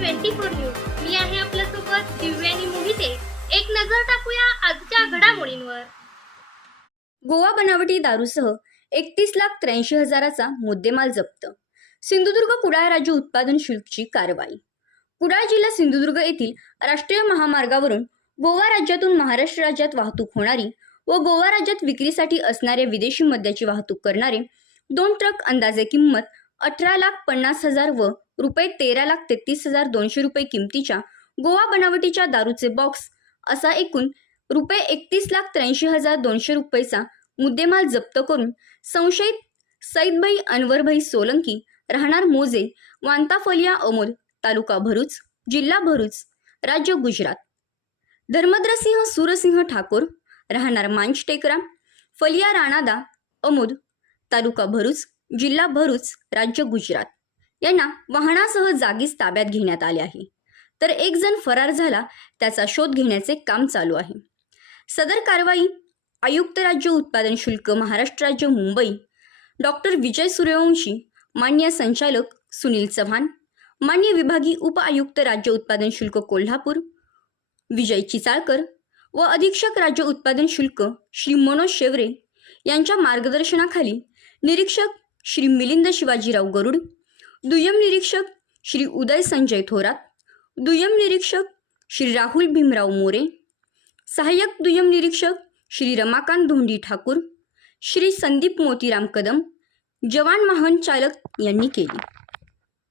Twenty four news. मी आहे आपल्यासोबत दिव्यानी मोहिते. एक नजर टाकूया आजच्या घडामोडींवर. गोवा बनावटी दारूसह एकतीस लाख त्र्याऐंशी हजाराचा मुद्देमाल जप्त. सिंधुदुर्ग कुडाळ राज्य उत्पादन शुल्कची कारवाई. कुडाळ जिल्हा सिंधुदुर्ग येथील राष्ट्रीय महामार्गावरून गोवा राज्यातून महाराष्ट्र राज्यात वाहतूक होणारी व गोवा राज्यात विक्रीसाठी असणाऱ्या विदेशी मद्याची वाहतूक करणारे दोन ट्रक अंदाजे किंमत अठरा लाख पन्नास हजार व रुपये तेरा लाख तेहतीस हजार दोनशे रुपये किमतीच्या गोवा बनावटीच्या दारूचे बॉक्स असा एकूण रुपये एकतीस लाख त्र्याऐंशी हजार दोनशे रुपयेचा मुद्देमाल जप्त करून संशयित सईदभाई अनवरभाई सोलंकी राहणार मोजे वांताफलिया अमोल तालुका भरूच जिल्हा भरूच राज्य गुजरात. धर्मद्रसिंह सुरसिंह ठाकूर राहणार मांच टेकरा फलिया राणादा अमोद तालुका भरूच जिल्हा भरूच राज्य गुजरात. यांना वाहनासह जागीच ताब्यात घेण्यात आले आहे. तर एक जण फरार झाला त्याचा शोध घेण्याचे काम चालू आहे. सदर कारवाई आयुक्त राज्य उत्पादन शुल्क महाराष्ट्र राज्य मुंबई डॉक्टर विजय सूर्यवंशी मान्य संचालक सुनील चव्हाण मान्य विभागीय उप आयुक्त राज्य उत्पादन शुल्क कोल्हापूर विजय चिचाळकर व अधीक्षक राज्य उत्पादन शुल्क श्री मनोज शेवरे यांच्या मार्गदर्शनाखाली निरीक्षक श्री मिलिंद शिवाजीराव गरुड दुय्यम निरीक्षक श्री उदय संजय थोरात दुय्यम निरीक्षक श्री राहुल भीमराव मोरे सहाय्यक दुय्यम निरीक्षक श्री रमाकांत धोंडी ठाकूर श्री संदीप मोतीराम कदम जवान वाहन चालक यांनी केली.